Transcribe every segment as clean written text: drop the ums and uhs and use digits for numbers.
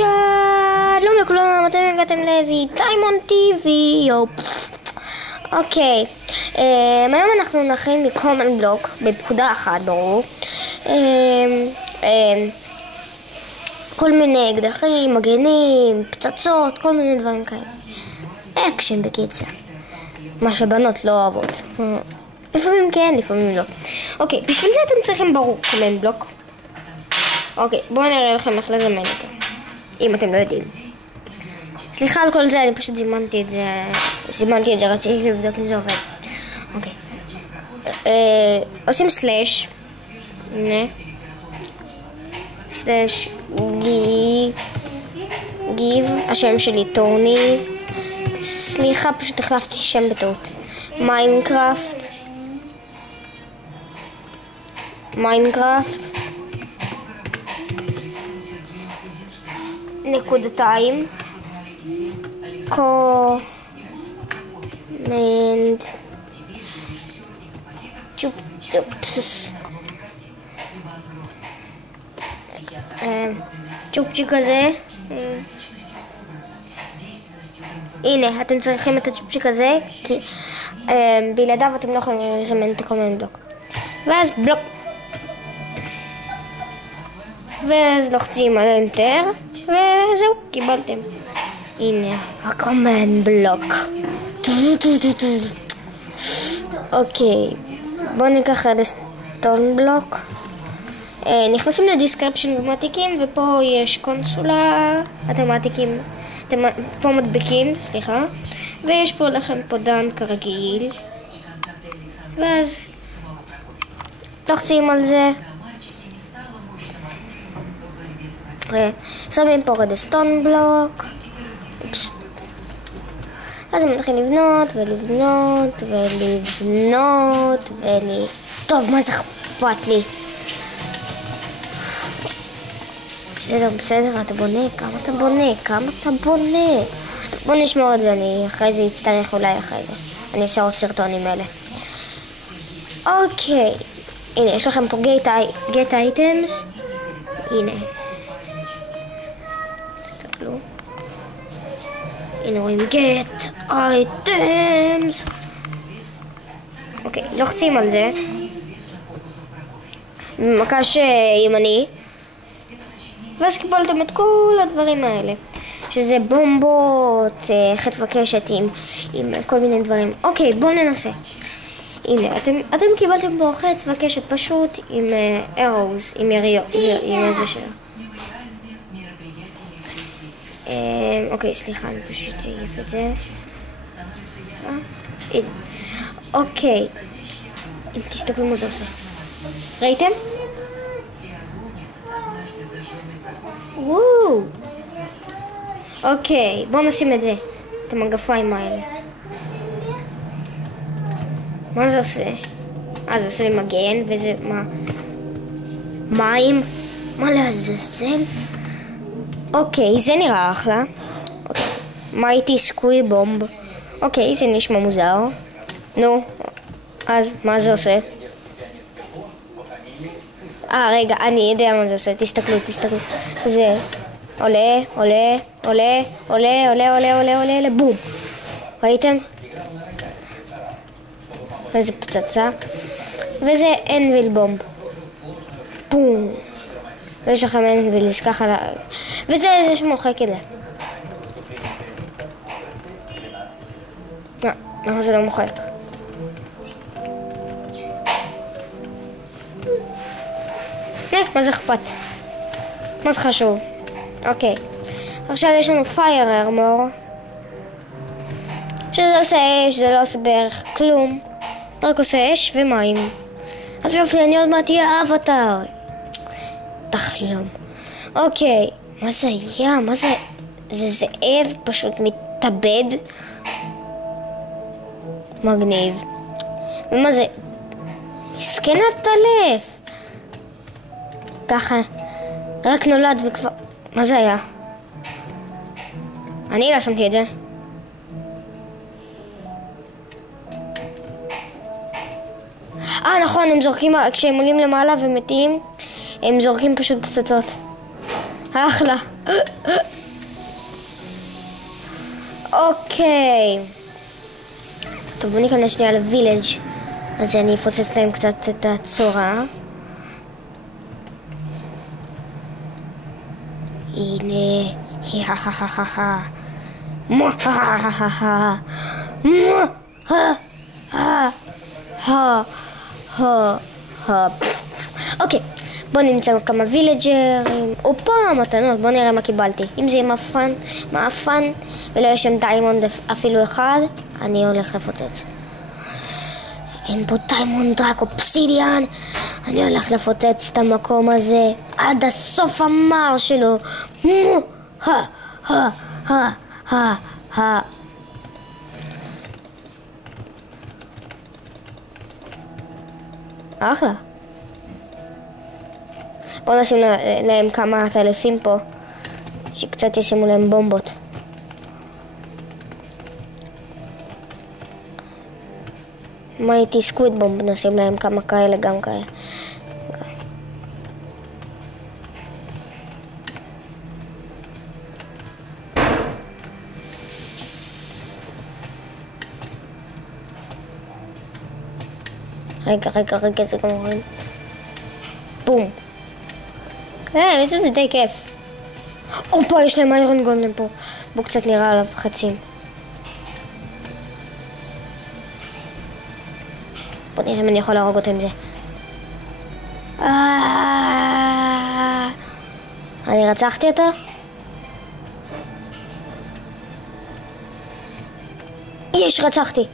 שלום לכולם, אתם הגעתם לויטיימון טיווי, אוקיי, היום אנחנו נכין מקומן בלוק בפקודה אחת, ברור. כל מיני אקדחים, מגנים, פצצות, כל מיני דברים כאלה. אקשן בקיצר. מה שבנות לא אוהבות. לפעמים כן, לפעמים לא. אוקיי, בשביל זה אתם צריכים ברור קומן בלוק. אוקיי, בואו נראה לכם איך לזמן אותו, אם אתם לא יודעים. סליחה על כל זה, אני פשוט זימנתי את זה, רציתי לבדוק אם זה עובד. אוקיי. עושים סלאש, הנה, סלאש גיב, השם שלי טוני, סליחה, פשוט החלפתי שם בטעות. מיינקראפט, נקודתיים, קומנד צ'ופצ'י כזה. הנה, אתם צריכים את הצ'ופצ'י כזה, כי בלעדיו אתם לא יכולים לזמן את הקומן בלוק. ואז בלוק, ואז לוחצים על אנטר, וזהו, קיבלתם. הנה, הקומן בלוק. אוקיי, בואו ניקח רדסטון בלוק. נכנסים לדיסקריפשן ומעתיקים, ופה יש קונסולה, אתם מעתיקים, פה מדבקים, סליחה, ויש פה לכם פה דן כרגיל, ואז לוחצים על זה, שמים פה רדסטון בלוק, אז הם מתחילים לבנות טוב, מה זה אכפת לי? בסדר, אתה בונה, כמה אתה בונה? בוא נשמור את זה, אני אחרי זה אצטרך אולי אחרי זה. אני אעשה עוד סרטונים אלה. אוקיי, הנה, יש לכם פה get items. הנה. תסתכלו. הנה רואים get items. אוקיי, לוחצים על זה. מקש ימני. ואז קיבלתם את כל הדברים האלה, שזה בומבות, חץ וקשת עם כל מיני דברים. אוקיי, בואו ננסה. הנה, אתם קיבלתם פה חץ וקשת פשוט עם ארוס, עם יריות, עם איזה שלו. אוקיי, סליחה, אני פשוט אעיף את זה. הנה. אוקיי, תסתכלו מה זה עושה. ראיתם? וואו. אוקיי, בואו נשים את זה, את המגפיים האלה. מה זה עושה? זה עושה לי מגן, וזה מה? מים? מה לעזאזל? אוקיי, זה נראה אחלה. אוקיי. מייטי סקוי בומב. אוקיי, זה נשמע מוזר. נו, אז מה זה עושה? רגע, אני יודע מה זה עושה, תסתכלו. זה עולה, בום. ראיתם? וזה פצצה. וזה אנביל בומב. בום. ויש לכם אנביל, ככה, וזה איזה שמוחק את זה. למה זה לא מוחק? מה זה אכפת? מה זה חשוב? אוקיי, עכשיו יש לנו פייר ארמור, שזה עושה אש, זה לא עושה בערך כלום, רק עושה אש ומים. אז יופי, אני עוד מעט אהיה אבטר. תחלום. אוקיי, מה זה היה? מה זה? זה זאב פשוט מתאבד. מגניב. ומה זה? מסכן הטלף. ככה, רק נולד וכבר... מה זה היה? אני לא שמתי את זה. נכון, הם זורקים, כשהם עולים למעלה ומתים, הם זורקים פשוט פצצות. אחלה. אוקיי. טוב, בוא ניכנס שנייה לווילג', אז אני אפוצץ להם קצת את הצורה. הנה, אוקיי, בוא נמצא כמה וילג'רים. אופה, מתנות, בוא נראה מה קיבלתי. אם זה יהיה מאפן ולא יש שם דיימונד אפילו אחד, אני הולך לפוצץ. אין פה דיימונד, רק אובסידיאן. אני הולך לפוצץ את המקום הזה עד הסוף המר שלו. אחלה. בוא נשים להם כמה טלפים פה, שקצת ישימו להם בומבות. מה איתי סקוויד בומב, נשים להם כמה כאלה גם כאלה. רגע, זה כמובן. בום. כן, זה די כיף. אופה, יש להם איירון גולדם פה. בוא קצת נראה עליו חצים. בוא נראה אם אני יכול להרוג אותו עם זה. אני רצחתי אותו? רצחתי.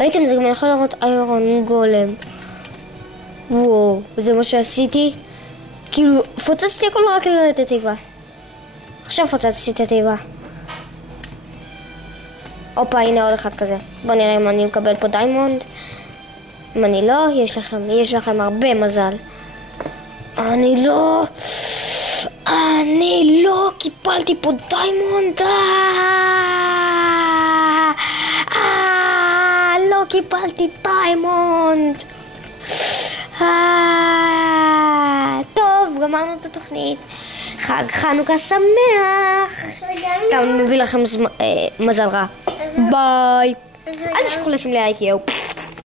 ראיתם? זה גם יכול לראות איירון גולם. וואו, זה מה שעשיתי? כאילו, פוצצתי הכל רק לא את התיבה. עכשיו פוצצתי את התיבה. הופה, הנה עוד אחד כזה. בוא נראה אם אני מקבל פה דיימונד. אם אני לא, יש לכם הרבה מזל. אני לא קיבלתי פה דיימונד. לא קיבלתי דיימונד. טוב, גמרנו את התוכנית. חג חנוכה שמח. סתם אני מביא לכם מזל רע. ביי. אל תשכחו לשים לייק, יאו.